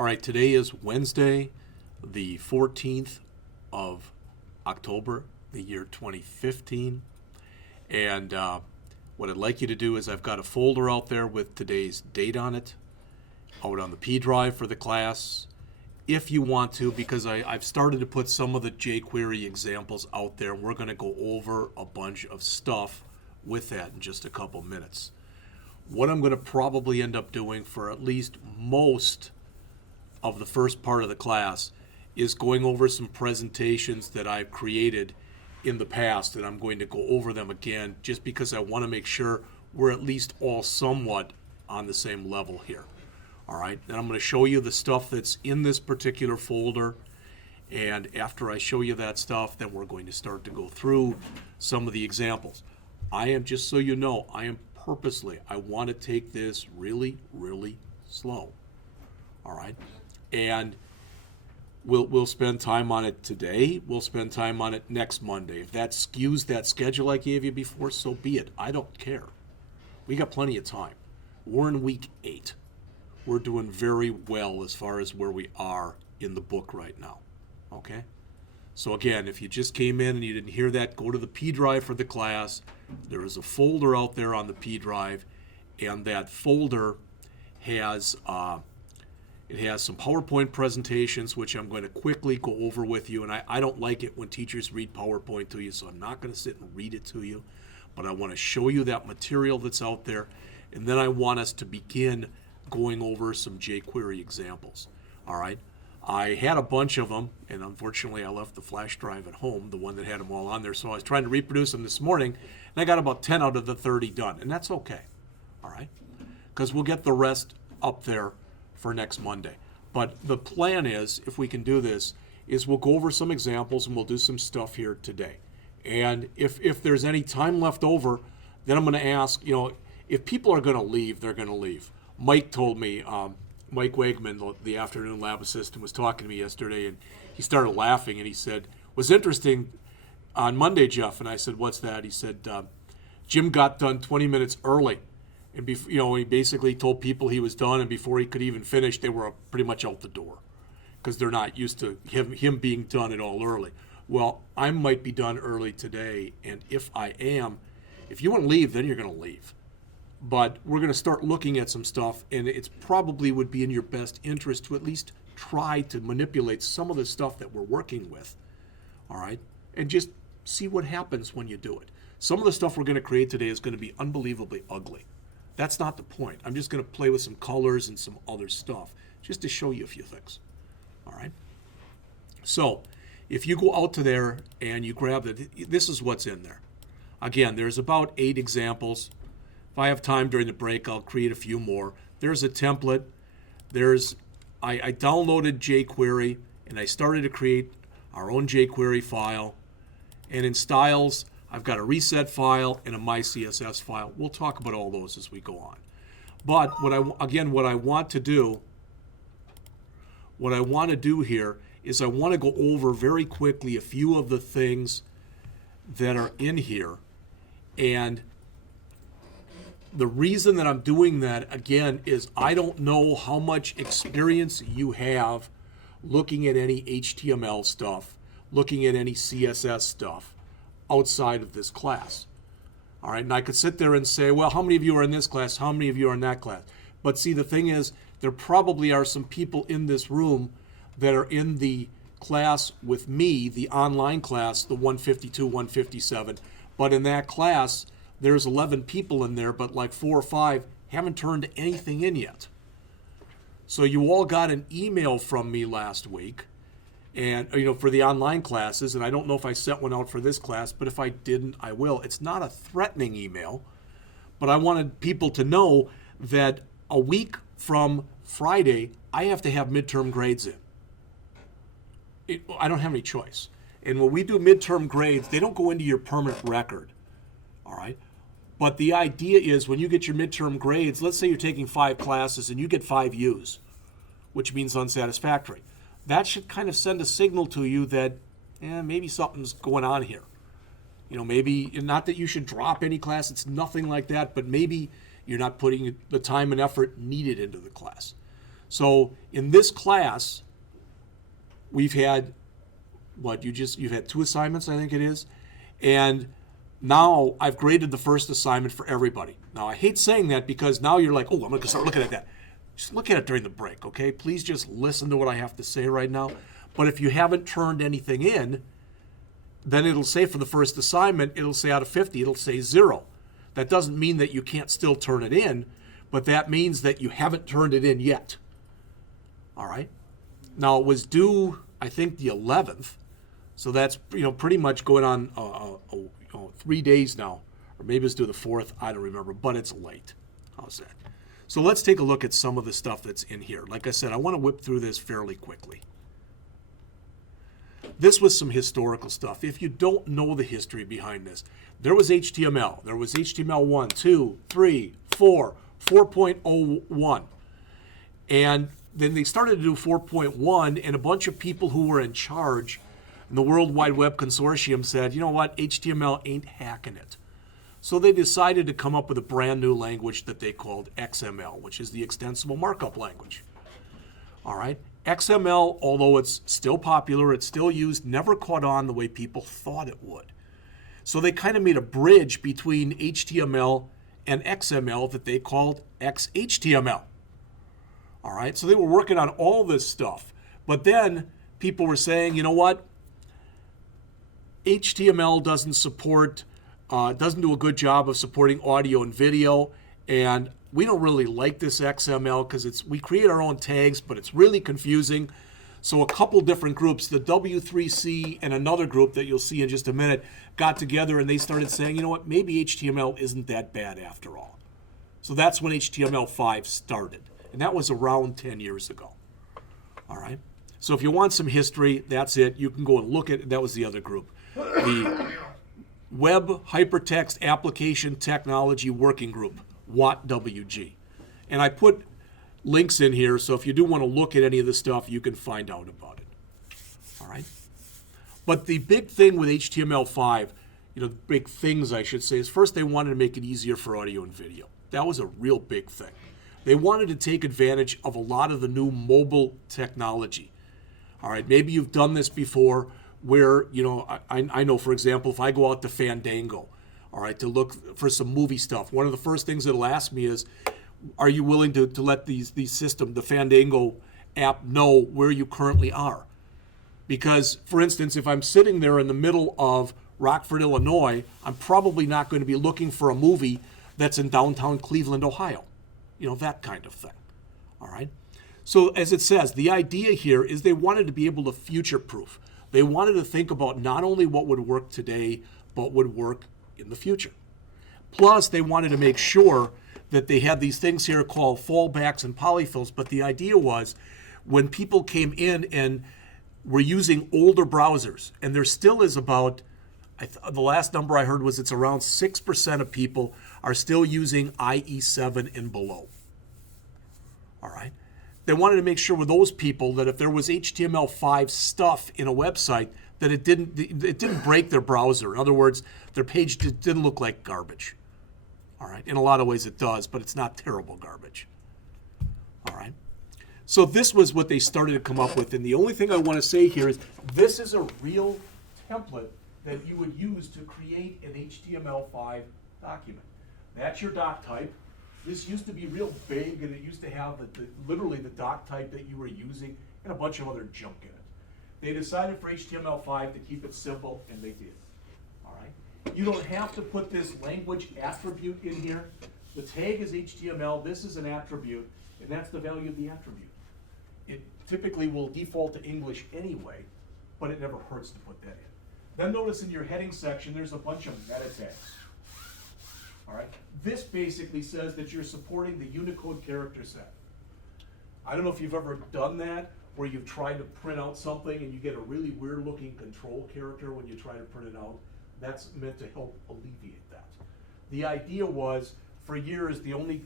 All right, today is Wednesday, the 14th of October, the year 2015. And what I'd like you to do is I've got a folder out there with today's date on it, out on the P drive for the class, if you want to, because I've started to put some of the jQuery examples out there, and we're going to go over a bunch of stuff with that in just a couple minutes. What I'm going to probably end up doing for at least most of the first part of the class is going over some presentations that I've created in the past, and I'm going to go over them again just because I want to make sure we're at least all somewhat on the same level here. All right, and I'm going to show you the stuff that's in this particular folder, and after I show you that stuff, then we're going to start to go through some of the examples. I am, just so you know, I am purposely, I want to take this really, really slow. All right, and we'll spend time on it today. We'll spend time on it next Monday. If that skews that schedule I gave you before, so be it. I don't care. We got plenty of time. We're in week 8. We're doing very well as far as where we are in the book right now. Okay? So again, if you just came in and you didn't hear that, go to the P drive for the class. There is a folder out there on the P drive, and that folder has it has some PowerPoint presentations, which I'm going to quickly go over with you. And I don't like it when teachers read PowerPoint to you, so I'm not going to sit and read it to you. But I want to show you that material that's out there. And then I want us to begin going over some jQuery examples. All right? I had a bunch of them, and unfortunately I left the flash drive at home, the one that had them all on there. So I was trying to reproduce them this morning, and I got about 10 out of the 30 done. And that's okay. All right? Because we'll get the rest up there for next Monday. But the plan is, if we can do this, is we'll go over some examples and we'll do some stuff here today. And if there's any time left over, then I'm going to ask, if people are going to leave, they're going to leave. Mike told me, Mike Wegman, the afternoon lab assistant, was talking to me yesterday, and he started laughing, and he said, "Was interesting on Monday, Jeff." And I said, "What's that?" He said, "Jim got done 20 minutes early." And he basically told people he was done, and before he could even finish, they were pretty much out the door because they're not used to him being done at all early. Well, I might be done early today, and if I am, if you want to leave, then you're going to leave. But we're going to start looking at some stuff, and it's probably would be in your best interest to at least try to manipulate some of the stuff that we're working with, all right? And just see what happens when you do it. Some of the stuff we're going to create today is going to be unbelievably ugly. That's not the point. I'm just going to play with some colors and some other stuff just to show you a few things. All right? So if you go out to there and you grab it, this is what's in there. Again, there's about 8 examples. If I have time during the break, I'll create a few more. There's a template. I downloaded jQuery, and I started to create our own jQuery file. And in styles, I've got a reset file and a myCSS file. We'll talk about all those as we go on. But what I want to do here is I want to go over very quickly a few of the things that are in here. And the reason that I'm doing that, again, is I don't know how much experience you have looking at any HTML stuff, looking at any CSS stuff outside of this class. All right, and I could sit there and say, well, how many of you are in this class? How many of you are in that class? But see, the thing is, there probably are some people in this room that are in the class with me, the online class, the 152, 157. But in that class, there's 11 people in there, but like 4 or 5 haven't turned anything in yet. So you all got an email from me last week, and for the online classes, and I don't know if I sent one out for this class, but if I didn't, I will. It's not a threatening email, but I wanted people to know that a week from Friday, I have to have midterm grades in. I don't have any choice. And when we do midterm grades, they don't go into your permanent record, all right? But the idea is when you get your midterm grades, let's say you're taking 5 classes and you get 5 U's, which means unsatisfactory. That should kind of send a signal to you that maybe something's going on here. Maybe, not that you should drop any class, it's nothing like that, but maybe you're not putting the time and effort needed into the class. So in this class, we've had, you've had 2 assignments, I think it is. And now I've graded the first assignment for everybody. Now I hate saying that because now you're like, oh, I'm going to start looking at that. Just look at it during the break, okay? Please just listen to what I have to say right now. But if you haven't turned anything in, then it'll say for the first assignment, it'll say out of 50, it'll say 0. That doesn't mean that you can't still turn it in, but that means that you haven't turned it in yet. All right? Now, it was due, I think, the 11th, so that's pretty much going on 3 days now, or maybe it's due the 4th, I don't remember, but it's late. How's that? So let's take a look at some of the stuff that's in here. Like I said, I want to whip through this fairly quickly. This was some historical stuff. If you don't know the history behind this, there was HTML. There was HTML 1, 2, 3, 4, 4.01. And then they started to do 4.1, and a bunch of people who were in charge in the World Wide Web Consortium said, you know what, HTML ain't hacking it. So they decided to come up with a brand new language that they called XML, which is the Extensible Markup Language. All right? XML, although it's still popular, it's still used, never caught on the way people thought it would. So they kind of made a bridge between HTML and XML that they called XHTML. All right, so they were working on all this stuff. But then people were saying, you know what? HTML doesn't do a good job of supporting audio and video, and we don't really like this XML because we create our own tags, but it's really confusing. So a couple different groups, the W3C and another group that you'll see in just a minute, got together and they started saying, you know what, maybe HTML isn't that bad after all. So that's when HTML5 started, and that was around 10 years ago. All right. So if you want some history, that's it. You can go and look at it. That was the other group. The Web Hypertext Application Technology Working Group, WATWG. And I put links in here, so if you do want to look at any of this stuff, you can find out about it. All right? But the big thing with HTML5, the big things I should say, is first they wanted to make it easier for audio and video. That was a real big thing. They wanted to take advantage of a lot of the new mobile technology. All right, maybe you've done this before where, I know, for example, if I go out to Fandango, all right, to look for some movie stuff, one of the first things it'll ask me is, are you willing to let the Fandango app know where you currently are? Because, for instance, if I'm sitting there in the middle of Rockford, Illinois, I'm probably not going to be looking for a movie that's in downtown Cleveland, Ohio. That kind of thing. All right? So as it says, the idea here is they wanted to be able to future-proof. They wanted to think about not only what would work today, but would work in the future. Plus, they wanted to make sure that they had these things here called fallbacks and polyfills, but the idea was when people came in and were using older browsers, and there still is about, the last number I heard was it's around 6% of people are still using IE7 and below. All right? They wanted to make sure with those people that if there was HTML5 stuff in a website, that it didn't break their browser. In other words, their page didn't look like garbage. All right? In a lot of ways it does, but it's not terrible garbage. All right? So this was what they started to come up with, and the only thing I want to say here is this is a real template that you would use to create an HTML5 document. That's your doc type. This used to be real big, and it used to have literally the doc type that you were using and a bunch of other junk in it. They decided for HTML5 to keep it simple, and they did. All right. You don't have to put this language attribute in here. The tag is HTML. This is an attribute, and that's the value of the attribute. It typically will default to English anyway, but it never hurts to put that in. Then notice in your heading section, there's a bunch of meta tags. All right. This basically says that you're supporting the Unicode character set. I don't know if you've ever done that, where you've tried to print out something and you get a really weird looking control character when you try to print it out. That's meant to help alleviate that. The idea was, for years, the only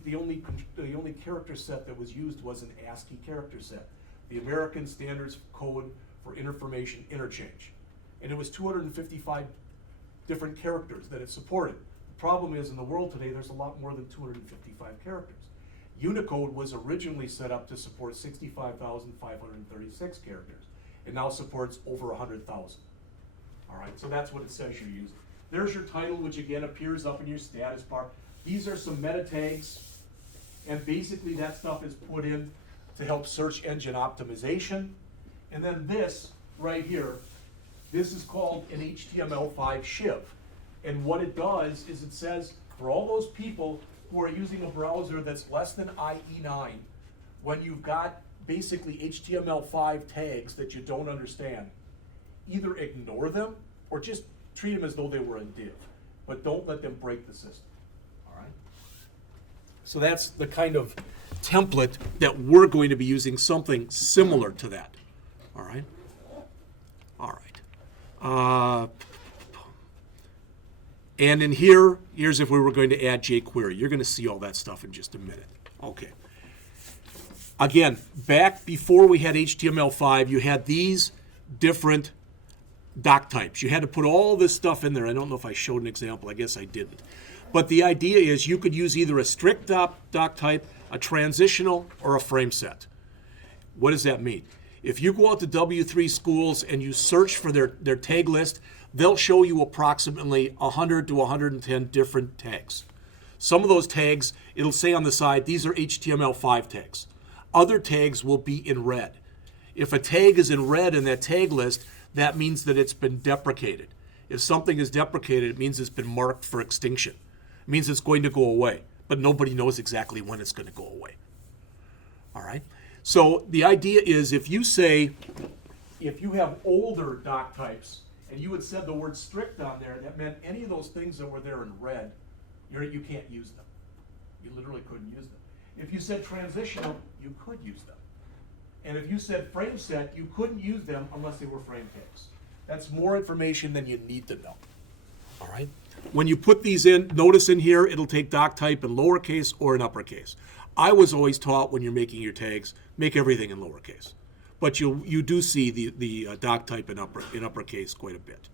character set that was used was an ASCII character set, the American Standards Code for Information Interchange. And it was 255 different characters that it supported. The problem is, in the world today, there's a lot more than 255 characters. Unicode was originally set up to support 65,536 characters. It now supports over 100,000. All right, so that's what it says you're using. There's your title, which again appears up in your status bar. These are some meta tags, and basically that stuff is put in to help search engine optimization. And then this right here, this is called an HTML5 shiv. And what it does is it says for all those people who are using a browser that's less than IE9, when you've got basically HTML5 tags that you don't understand, either ignore them or just treat them as though they were a div, but don't let them break the system. All right? So that's the kind of template that we're going to be using, something similar to that. All right? All right. And in here, here's if we were going to add jQuery. You're going to see all that stuff in just a minute. Okay. Again, back before we had HTML5, you had these different doc types. You had to put all this stuff in there. I don't know if I showed an example. I guess I didn't. But the idea is you could use either a strict doc type, a transitional, or a frame set. What does that mean? If you go out to W3 schools and you search for their tag list, they'll show you approximately 100 to 110 different tags. Some of those tags, it'll say on the side, these are HTML5 tags. Other tags will be in red. If a tag is in red in that tag list, that means that it's been deprecated. If something is deprecated, it means it's been marked for extinction. It means it's going to go away, but nobody knows exactly when it's going to go away. All right? So the idea is if you have older doc types, and you had said the word strict on there, that meant any of those things that were there in red, you can't use them. You literally couldn't use them. If you said transitional, you could use them. And if you said frame set, you couldn't use them unless they were frame tags. That's more information than you need to know. All right? When you put these in, notice in here, it'll take doc type in lowercase or in uppercase. I was always taught when you're making your tags, make everything in lowercase. But you do see the doc type in uppercase quite a bit.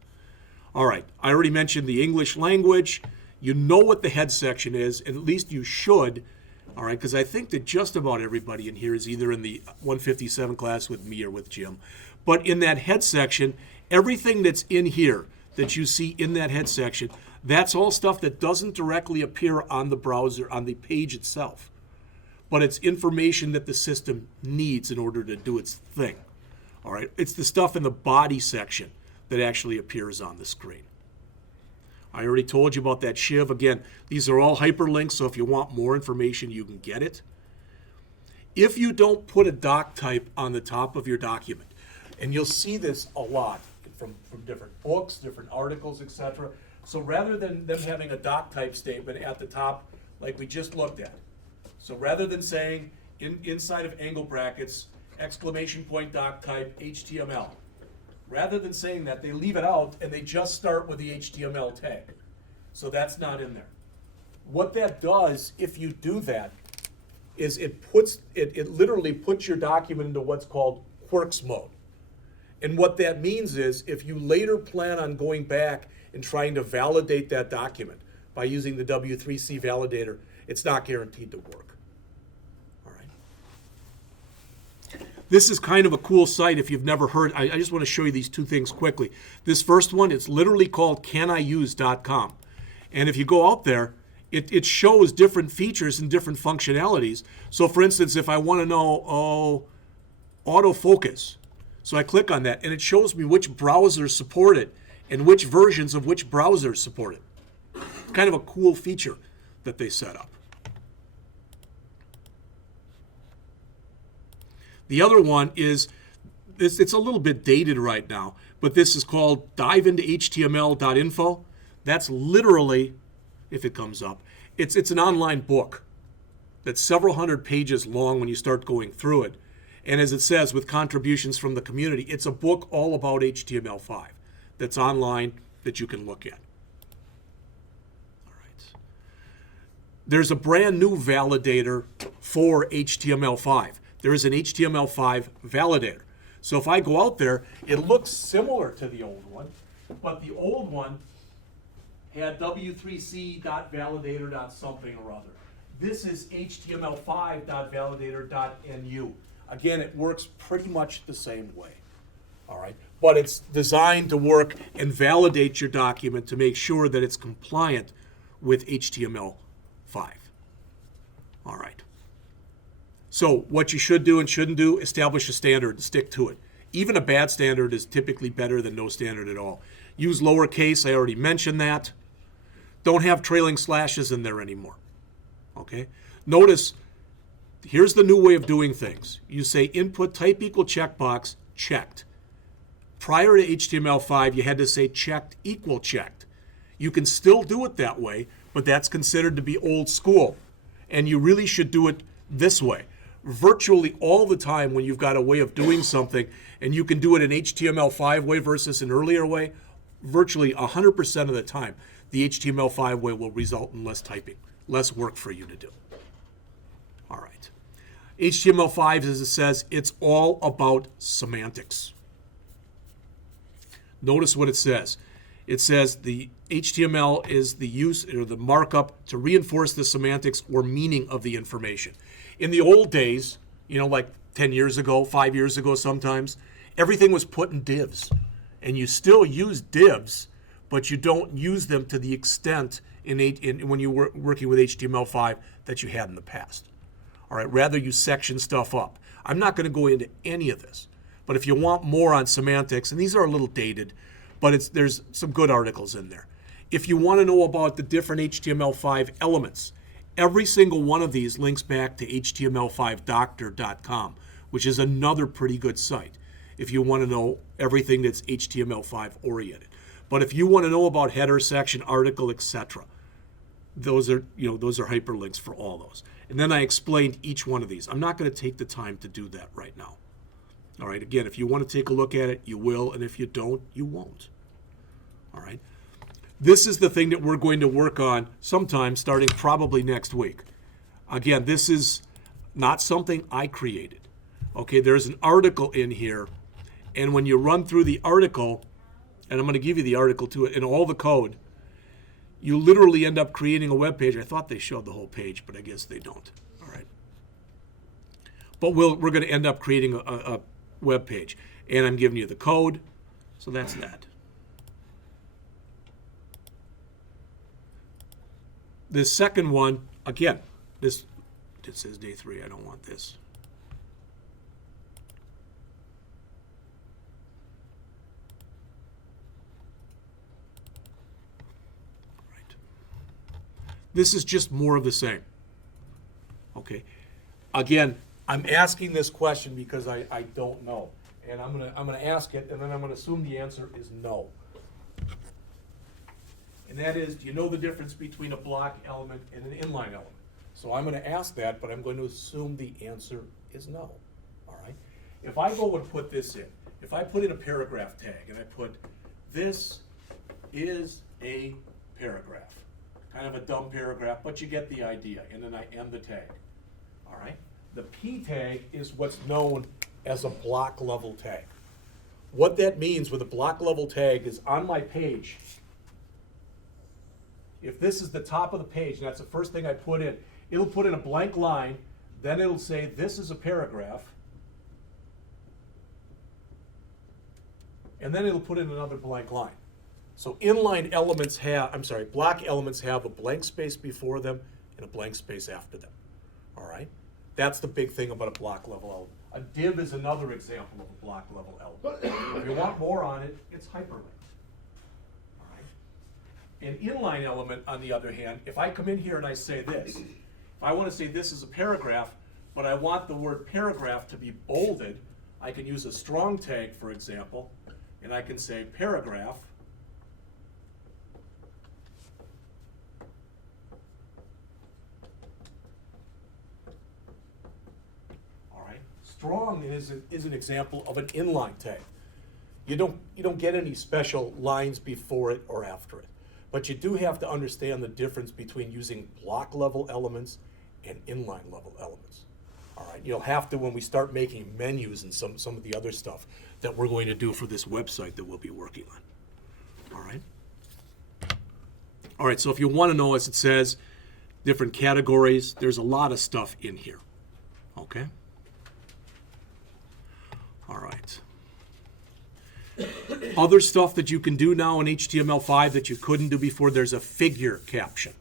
All right, I already mentioned the English language. You know what the head section is, and at least you should, all right, because I think that just about everybody in here is either in the 157 class with me or with Jim. But in that head section, everything that's in here that you see in that head section, that's all stuff that doesn't directly appear on the browser, on the page itself. But it's information that the system needs in order to do its thing. All right, it's the stuff in the body section that actually appears on the screen. I already told you about that shiv. Again, these are all hyperlinks, so if you want more information, you can get it. If you don't put a doc type on the top of your document, and you'll see this a lot from different books, different articles, etc. So rather than them having a doc type statement at the top, like we just looked at, so rather than saying inside of angle brackets, exclamation point doc type HTML, rather than saying that, they leave it out and they just start with the HTML tag. So that's not in there. What that does, if you do that, is it literally puts your document into what's called Quirks mode. And what that means is if you later plan on going back and trying to validate that document by using the W3C validator, it's not guaranteed to work. All right. This is kind of a cool site if you've never heard. I just want to show you these two things quickly. This first one, it's literally called caniuse.com. And if you go out there, it shows different features and different functionalities. So for instance, if I want to know autofocus, so I click on that and it shows me which browsers support it and which versions of which browsers support it. Kind of a cool feature that they set up. The other one is, it's a little bit dated right now, but this is called diveintohtml.info. That's literally, if it comes up, it's an online book that's several hundred pages long when you start going through it. And as it says, with contributions from the community, it's a book all about HTML5 that's online that you can look at. All right. There's a brand new validator for HTML5. There is an HTML5 validator. So if I go out there, it looks similar to the old one, but the old one had w3c.validator.something or other. This is HTML5.validator.nu. Again, it works pretty much the same way. All right, but it's designed to work and validate your document to make sure that it's compliant with HTML5. All right. So what you should do and shouldn't do, establish a standard and stick to it. Even a bad standard is typically better than no standard at all. Use lowercase, I already mentioned that. Don't have trailing slashes in there anymore. Okay? Notice, here's the new way of doing things. You say input type equal checkbox, checked. Prior to HTML5, you had to say checked equal checked. You can still do it that way, but that's considered to be old school. And you really should do it this way. Virtually all the time when you've got a way of doing something and you can do it in HTML5 way versus an earlier way, virtually 100% of the time, the HTML5 way will result in less typing, less work for you to do. All right. HTML5, as it says, it's all about semantics. Notice what it says. It says the HTML is the use or the markup to reinforce the semantics or meaning of the information. In the old days, like 10 years ago, 5 years ago sometimes, everything was put in divs. And you still use divs, but you don't use them to the extent when you were working with HTML5 that you had in the past. All right, rather you section stuff up. I'm not going to go into any of this, but if you want more on semantics, and these are a little dated, but there's some good articles in there. If you want to know about the different HTML5 elements, every single one of these links back to HTML5doctor.com, which is another pretty good site if you want to know everything that's HTML5 oriented. But if you want to know about header, section, article, etc., those are hyperlinks for all those. And then I explained each one of these. I'm not going to take the time to do that right now. All right, again, if you want to take a look at it, you will, and if you don't, you won't. All right. This is the thing that we're going to work on sometime starting probably next week. Again, this is not something I created. Okay, there's an article in here, and when you run through the article, and I'm going to give you the article to it, and all the code, you literally end up creating a web page. I thought they showed the whole page, but I guess they don't. All right. But we're going to end up creating a web page, and I'm giving you the code, so that's that. This second one, again, it says day 3. I don't want this. Right. This is just more of the same. Okay. Again, I'm asking this question because I don't know, and I'm gonna ask it, and then I'm gonna assume the answer is no. And that is, do you know the difference between a block element and an inline element? So I'm going to ask that, but I'm going to assume the answer is no. All right. If I go and put this in, if I put in a paragraph tag and I put, this is a paragraph, kind of a dumb paragraph, but you get the idea, and then I end the tag. All right. The P tag is what's known as a block level tag. What that means with a block level tag is on my page, if this is the top of the page, and that's the first thing I put in, it'll put in a blank line, then it'll say this is a paragraph, and then it'll put in another blank line. So block elements have a blank space before them and a blank space after them. All right? That's the big thing about a block level element. A div is another example of a block level element. If you want more on it, it's hyperlinked. An inline element, on the other hand, if I come in here and I say this, if I want to say this is a paragraph, but I want the word paragraph to be bolded, I can use a strong tag, for example, and I can say paragraph, all right. Strong is an example of an inline tag. You don't get any special lines before it or after it. But you do have to understand the difference between using block level elements and inline level elements. All right, you'll have to when we start making menus and some of the other stuff that we're going to do for this website that we'll be working on. All right. All right, so if you want to know, as it says, different categories. There's a lot of stuff in here. Okay? All right. Other stuff that you can do now in HTML5 that you couldn't do before, there's a figure caption,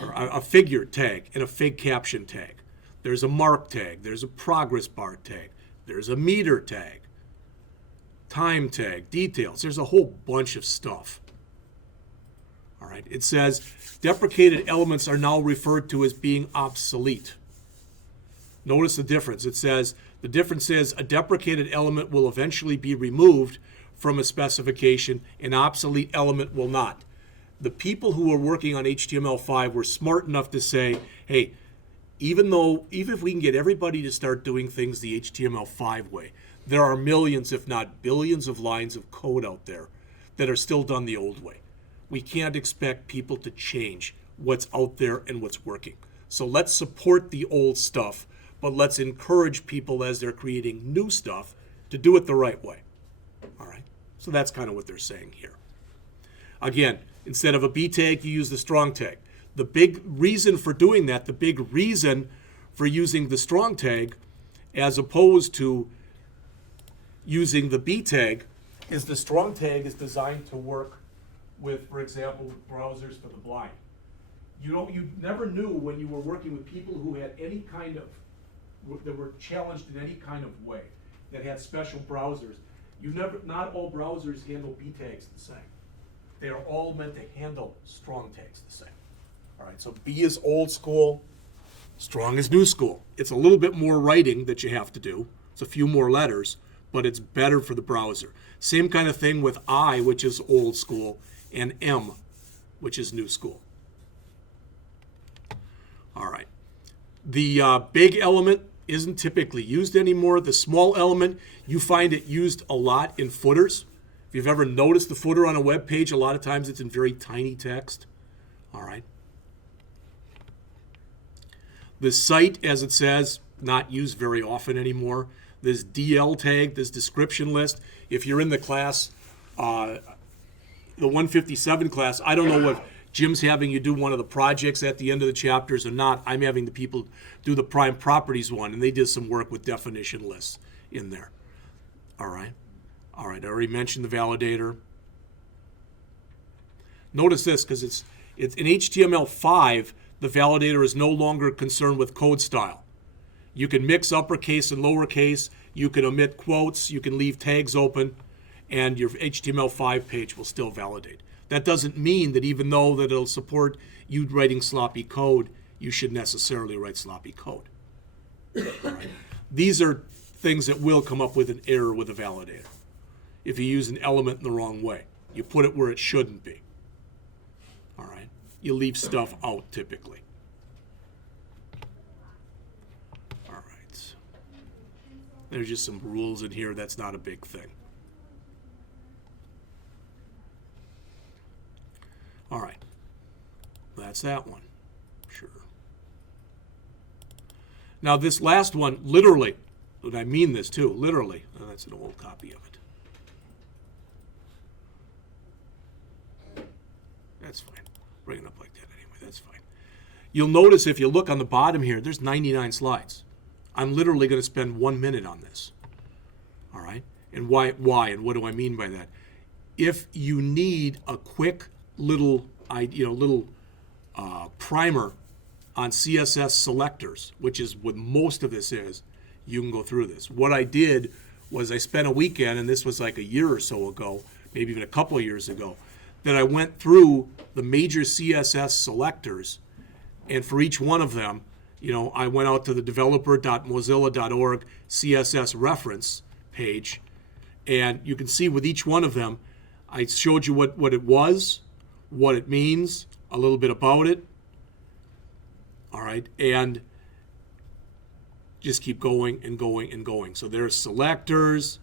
or a figure tag and a fig caption tag. There's a mark tag. There's a progress bar tag. There's a meter tag, time tag, details. There's a whole bunch of stuff. All right. It says deprecated elements are now referred to as being obsolete. Notice the difference. It says, the difference is a deprecated element will eventually be removed from a specification, an obsolete element will not. The people who were working on HTML5 were smart enough to say, hey, even if we can get everybody to start doing things the HTML5 way, there are millions, if not billions, of lines of code out there that are still done the old way. We can't expect people to change what's out there and what's working. So let's support the old stuff, but let's encourage people as they're creating new stuff to do it the right way. All right? So that's kind of what they're saying here. Again, instead of a B tag, you use the strong tag. The big reason for doing that, the big reason for using the strong tag as opposed to using the B tag is the strong tag is designed to work with, for example, browsers for the blind. You never knew when you were working with people who had any kind of, that were challenged in any kind of way, that had special browsers. Not all browsers handle B tags the same. They are all meant to handle strong tags the same. All right, so B is old school, strong is new school. It's a little bit more writing that you have to do. It's a few more letters, but it's better for the browser. Same kind of thing with I, which is old school, and M, which is new school. All right. The big element isn't typically used anymore. The small element, you find it used a lot in footers. If you've ever noticed the footer on a web page, a lot of times it's in very tiny text. All right. The site, as it says, not used very often anymore. This DL tag, this description list, if you're in the class, the 157 class, I don't know what Jim's having you do one of the projects at the end of the chapters or not. I'm having the people do the prime properties one, and they did some work with definition lists in there. All right. All right, I already mentioned the validator. Notice this, because it's in HTML5, the validator is no longer concerned with code style. You can mix uppercase and lowercase. You can omit quotes. You can leave tags open, and your HTML5 page will still validate. That doesn't mean that even though that it'll support you writing sloppy code, you should necessarily write sloppy code. All right. These are things that will come up with an error with a validator if you use an element in the wrong way. You put it where it shouldn't be. All right. You leave stuff out typically. All right. There's just some rules in here. That's not a big thing. All right. That's that one. Sure. Now this last one, literally, and I mean this too, literally. Oh, that's an old copy of it. That's fine. Bring it up like that anyway. That's fine. You'll notice if you look on the bottom here, there's 99 slides. I'm literally going to spend 1 minute on this. All right? And why? And what do I mean by that? If you need a quick little primer on CSS selectors, which is what most of this is, you can go through this. What I did was I spent a weekend, and this was like a year or so ago, maybe even a couple of years ago, that I went through the major CSS selectors, and for each one of them, I went out to the developer.mozilla.org CSS reference page, and you can see with each one of them, I showed you what it was, what it means, a little bit about it, all right, and just keep going and going and going. So there's selectors,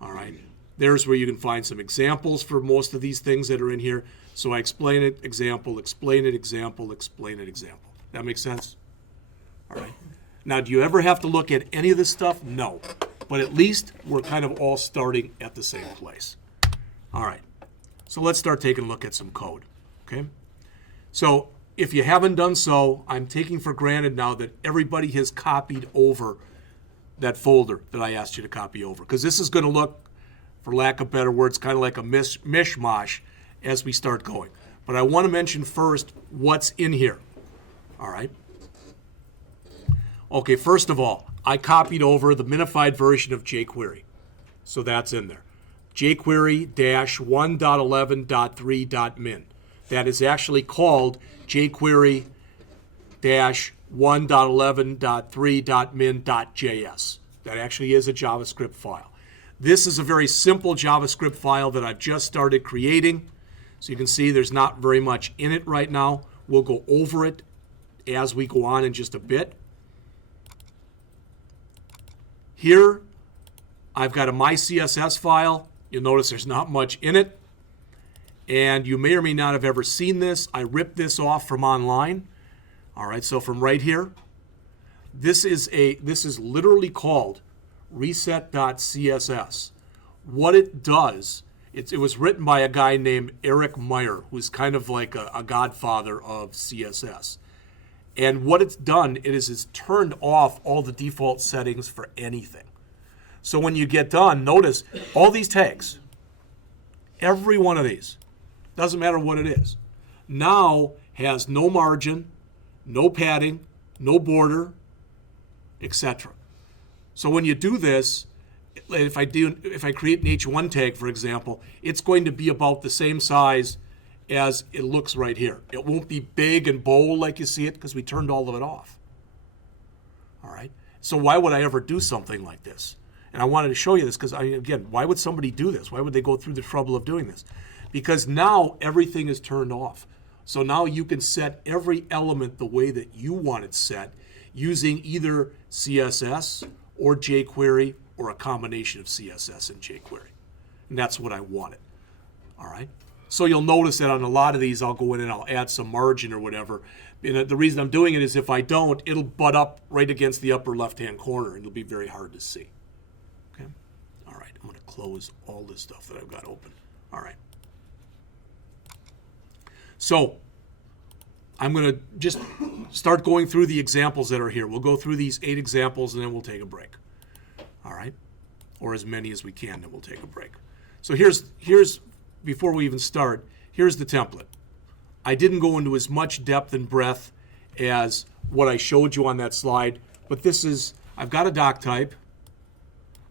all right. There's where you can find some examples for most of these things that are in here. So I explain it, example, explain it, example, explain it, example. That makes sense? All right. Now, do you ever have to look at any of this stuff? No. But at least we're kind of all starting at the same place. All right. So let's start taking a look at some code. Okay? So if you haven't done so, I'm taking for granted now that everybody has copied over that folder that I asked you to copy over. Because this is going to look, for lack of better words, kind of like a mishmash as we start going. But I want to mention first what's in here. All right. Okay, first of all, I copied over the minified version of jQuery. So that's in there. jQuery-1.11.3.min. That is actually called jQuery-1.11.3.min.js. That actually is a JavaScript file. This is a very simple JavaScript file that I've just started creating. So you can see there's not very much in it right now. We'll go over it as we go on in just a bit. Here, I've got a my CSS file. You'll notice there's not much in it. And you may or may not have ever seen this. I ripped this off from online. All right, so from right here, this is literally called reset.css. What it does, it was written by a guy named Eric Meyer, who's kind of like a godfather of CSS. And what it's done, it's turned off all the default settings for anything. So when you get done, notice all these tags, every one of these, doesn't matter what it is, now has no margin, no padding, no border, etc. So when you do this, if I create an H1 tag, for example, it's going to be about the same size as it looks right here. It won't be big and bold like you see it because we turned all of it off. All right. So why would I ever do something like this? And I wanted to show you this because, again, why would somebody do this? Why would they go through the trouble of doing this? Because now everything is turned off. So now you can set every element the way that you want it set using either CSS or jQuery or a combination of CSS and jQuery. And that's what I wanted. All right. So you'll notice that on a lot of these, I'll go in and I'll add some margin or whatever. And the reason I'm doing it is if I don't, it'll butt up right against the upper left-hand corner, and it'll be very hard to see. Okay. All right. I'm going to close all this stuff that I've got open. All right. So I'm going to just start going through the examples that are here. We'll go through these 8 examples, and then we'll take a break. All right. Or as many as we can, then we'll take a break. So here's before we even start, here's the template. I didn't go into as much depth and breadth as what I showed you on that slide, but this is, I've got a doc type,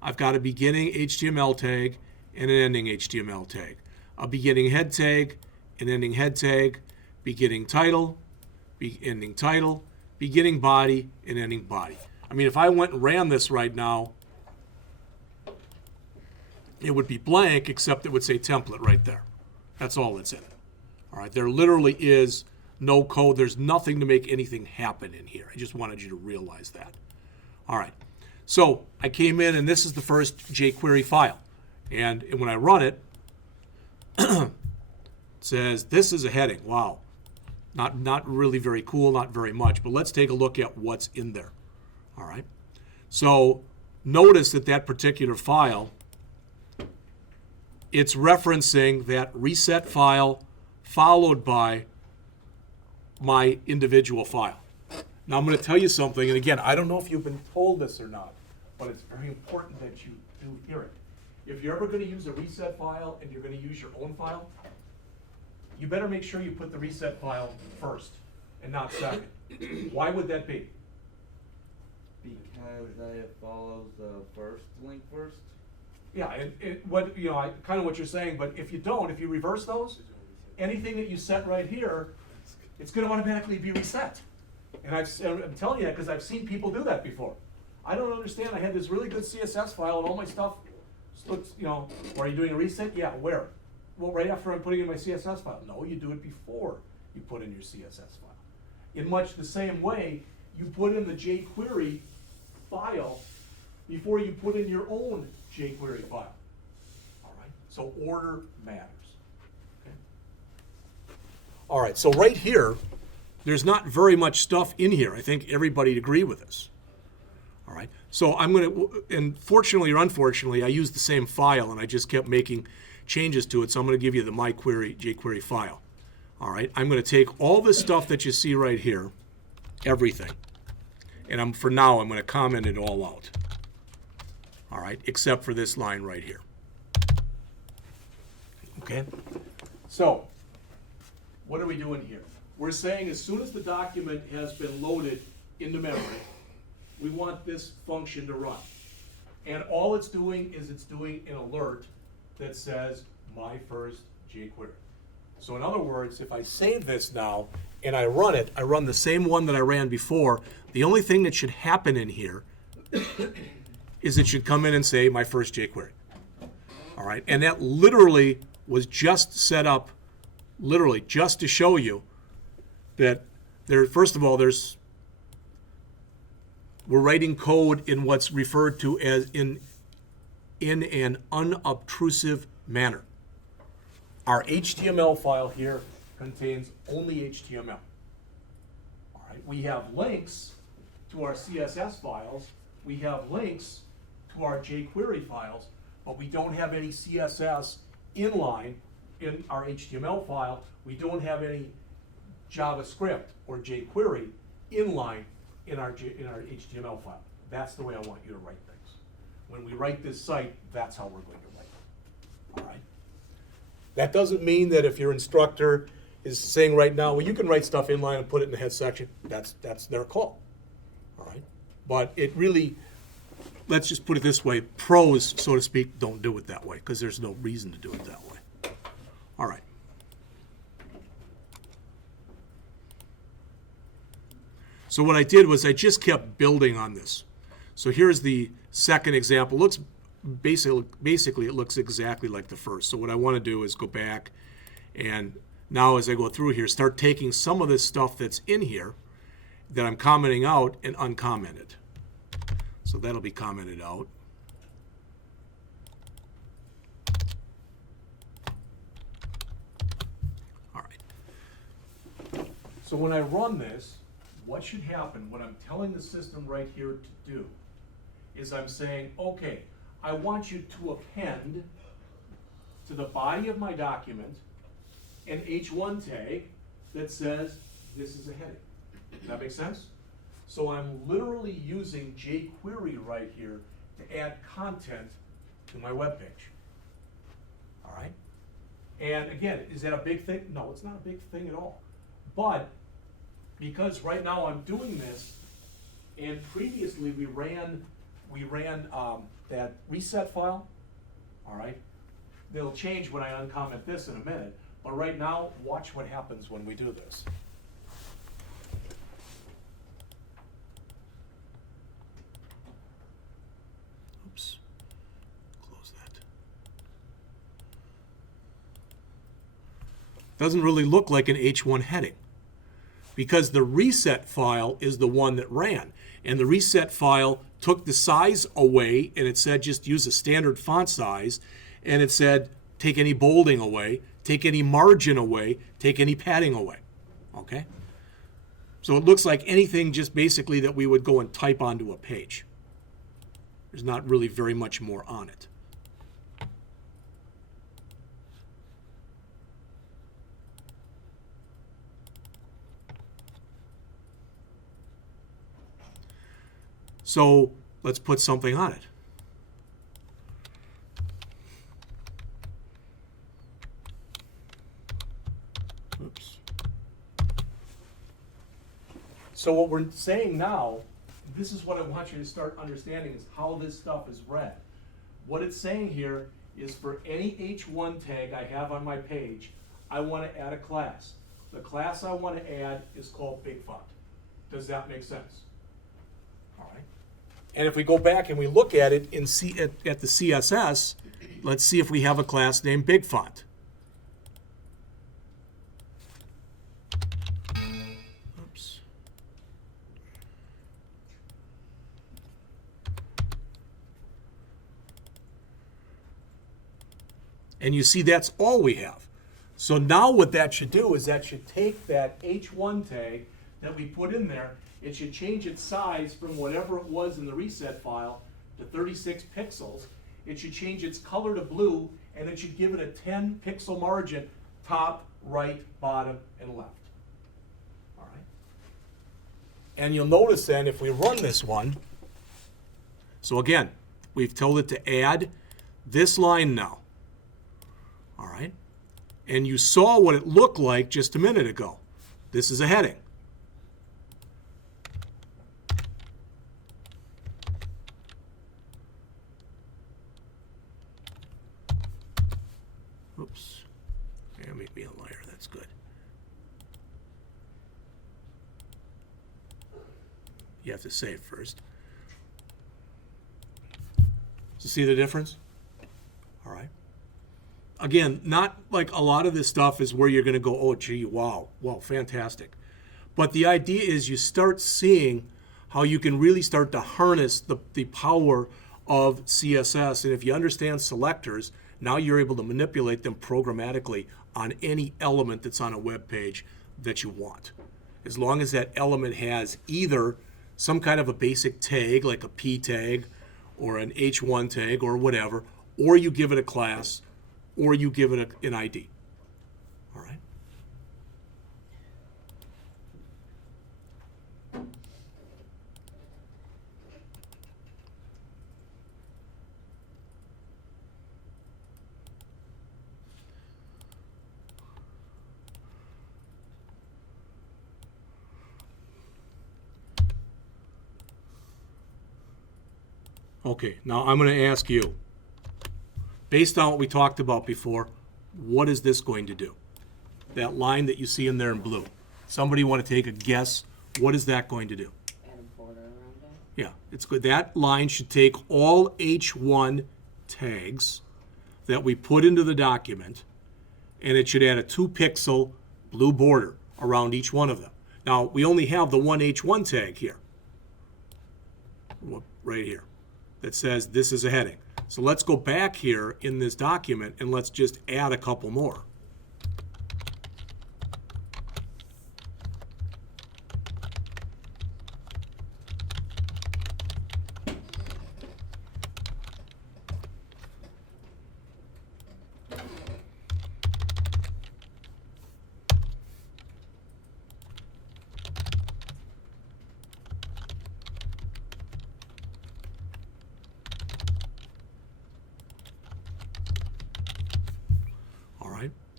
I've got a beginning HTML tag and an ending HTML tag, a beginning head tag, an ending head tag, beginning title, ending title, beginning body, and ending body. I mean, if I went and ran this right now, it would be blank, except it would say template right there. That's all that's in it. All right, there literally is no code. There's nothing to make anything happen in here. I just wanted you to realize that. All right, so I came in, and this is the first jQuery file. And when I run it, it says this is a heading. Wow, not really very cool, not very much. But let's take a look at what's in there. All right, so notice that particular file, it's referencing that reset file followed by my individual file. Now I'm going to tell you something, and again, I don't know if you've been told this or not, but it's very important that you do hear it. If you're ever going to use a reset file and you're going to use your own file, you better make sure you put the reset file first and not second. Why would that be? Because it follows the first link first. Yeah, what you're saying, but if you reverse those, anything that you set right here, it's going to automatically be reset. And I'm telling you that because I've seen people do that before. I don't understand. I had this really good CSS file and all my stuff looks, are you doing a reset? Yeah, where? Well, right after I'm putting in my CSS file. No, you do it before you put in your CSS file. In much the same way, you put in the jQuery file before you put in your own jQuery file. All right, so order matters. Okay. All right, so right here, there's not very much stuff in here. I think everybody'd agree with this. All right, so I'm going to, and fortunately or unfortunately, I used the same file and I just kept making changes to it. So I'm going to give you the jQuery file. All right, I'm going to take all this stuff that you see right here, everything, and for now I'm going to comment it all out. All right, except for this line right here. Okay, so what are we doing here? We're saying as soon as the document has been loaded into memory, we want this function to run. And all it's doing is it's doing an alert that says my first jQuery. So in other words, if I save this now and I run it, I run the same one that I ran before. The only thing that should happen in here is it should come in and say my first jQuery. All right, and that literally was just set up, literally just to show you that there. First of all, we're writing code in what's referred to as in an unobtrusive manner. Our HTML file here contains only HTML. All right, we have links to our CSS files. We have links to our jQuery files, but we don't have any CSS inline in our HTML file. We don't have any JavaScript or jQuery inline in our HTML file. That's the way I want you to write things. When we write this site, that's how we're going to write it. All right. That doesn't mean that if your instructor is saying right now, well, you can write stuff inline and put it in the head section. That's their call. All right. But it really, let's just put it this way, pros, so to speak, don't do it that way because there's no reason to do it that way. All right. So what I did was I just kept building on this. So here's the second example. Looks basically it looks exactly like the first. So what I want to do is go back and now as I go through here, start taking some of this stuff that's in here that I'm commenting out and uncomment it. So that'll be commented out. All right. So when I run this, what should happen, what I'm telling the system right here to do, is I'm saying, okay, I want you to append to the body of my document an H1 tag that says this is a heading. Does that make sense? So I'm literally using jQuery right here to add content to my web page. All right? And again, is that a big thing? No, it's not a big thing at all. But because right now I'm doing this, and previously we ran that reset file. All right, they'll change when I uncomment this in a minute. But right now, watch what happens when we do this. Oops, close that. Doesn't really look like an H1 heading, because the reset file is the one that ran. And the reset file took the size away, and it said just use a standard font size, and it said take any bolding away, take any margin away, take any padding away. Okay? So it looks like anything just basically that we would go and type onto a page. There's not really very much more on it. So let's put something on it. Oops. So what we're saying now, this is what I want you to start understanding, is how this stuff is read. What it's saying here is for any H1 tag I have on my page, I want to add a class. The class I want to add is called Big Font. Does that make sense? All right. And if we go back and we look at it in at the CSS, let's see if we have a class named Big Font. Oops. And you see that's all we have. So now what that should do is that should take that H1 tag that we put in there, it should change its size from whatever it was in the reset file to 36 pixels. It should change its color to blue, and it should give it a 10 pixel margin top, right, bottom, and left. All right. And you'll notice then if we run this one, so again, we've told it to add this line now. All right. And you saw what it looked like just a minute ago. This is a heading. Oops. Yeah, make me a liar. That's good. You have to save first. So see the difference? All right. Again, not like a lot of this stuff is where you're going to go, oh, gee, wow, fantastic. But the idea is you start seeing how you can really start to harness the power of CSS. And if you understand selectors, now you're able to manipulate them programmatically on any element that's on a web page that you want. As long as that element has either some kind of a basic tag, like a P tag or an H1 tag or whatever, or you give it a class, or you give it an ID. All right? Okay, now I'm going to ask you, based on what we talked about before, what is this going to do? That line that you see in there in blue. Somebody want to take a guess? What is that going to do? Add a border around it. Yeah, it's good. That line should take all H1 tags that we put into the document, and it should add a 2-pixel blue border around each one of them. Now, we only have the one H1 tag here, right here, that says this is a heading. So let's go back here in this document and let's just add a couple more.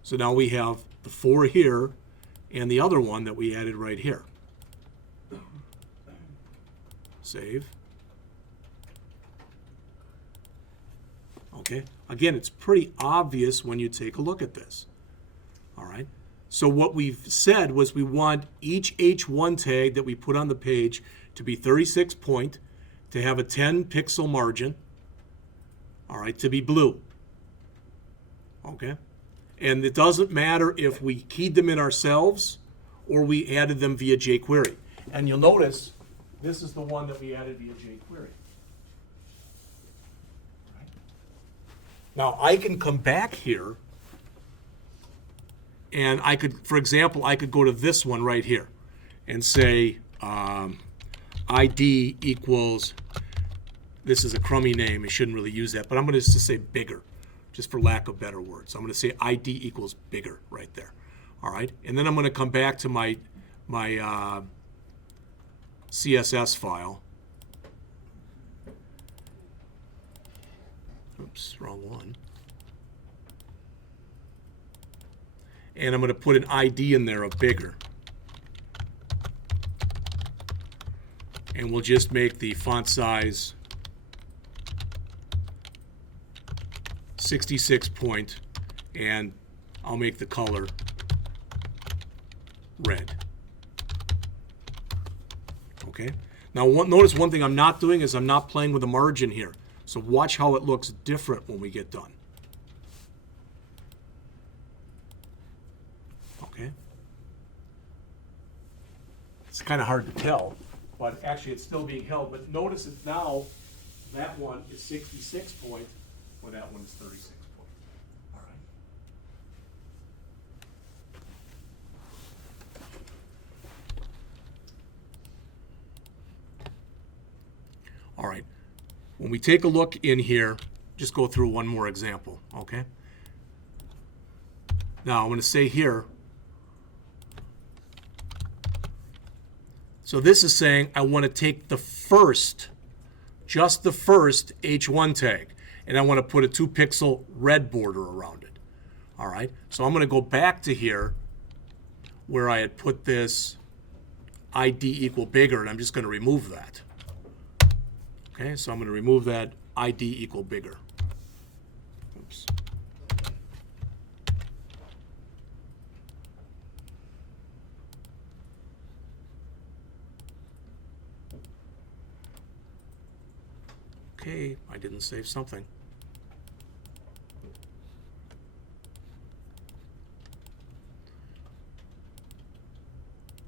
So now we have the 4 here and the other one that we added right here. Save. Okay. Again, it's pretty obvious when you take a look at this. All right. So what we've said was we want each H1 tag that we put on the page to be 36 point, to have a 10 pixel margin, all right, to be blue. Okay. And it doesn't matter if we keyed them in ourselves or we added them via jQuery. And you'll notice this is the one that we added via jQuery. Right. Now I can come back here and I could, for example, I could go to this one right here and say ID equals, this is a crummy name, I shouldn't really use that, but I'm going to just say bigger, just for lack of better words. I'm going to say ID equals bigger right there. All right, and then I'm going to come back to my CSS file. Oops, wrong one. And I'm going to put an ID in there of bigger. And we'll just make the font size 66 point, and I'll make the color red. Okay. Now notice one thing I'm not doing is I'm not playing with the margin here. So watch how it looks different when we get done. Okay. It's kind of hard to tell, but actually it's still being held. But notice that now that one is 66 point, or that one is 36 point. All right. All right. When we take a look in here, just go through one more example, okay? Now I'm going to say here, so this is saying I want to take the first, just the first H1 tag, and I want to put a 2-pixel red border around it. All right, so I'm going to go back to here where I had put this ID equal bigger, and I'm just going to remove that. Okay, so I'm going to remove that ID equal bigger. Oops. Okay, I didn't save something.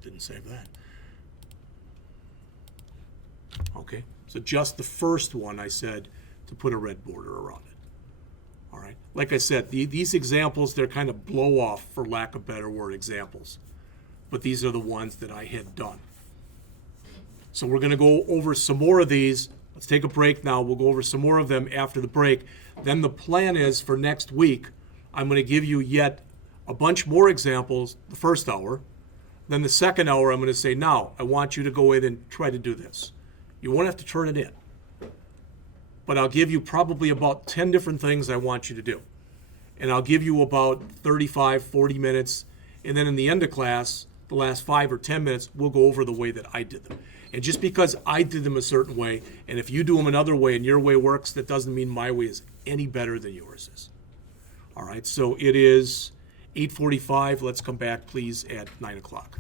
Didn't save that. Okay, so just the first one I said to put a red border around it. All right, like I said, these examples, they're kind of blow off, for lack of better word, examples. But these are the ones that I had done. So we're going to go over some more of these. Let's take a break now. We'll go over some more of them after the break. Then the plan is for next week, I'm going to give you yet a bunch more examples the first hour. Then the second hour, I'm going to say, now, I want you to go in and try to do this. You won't have to turn it in. But I'll give you probably about 10 different things I want you to do. And I'll give you about 35, 40 minutes. And then in the end of class, the last 5 or 10 minutes, we'll go over the way that I did them. And just because I did them a certain way, and if you do them another way and your way works, that doesn't mean my way is any better than yours is. All right, so it is 8:45. Let's come back, please, at 9 o'clock.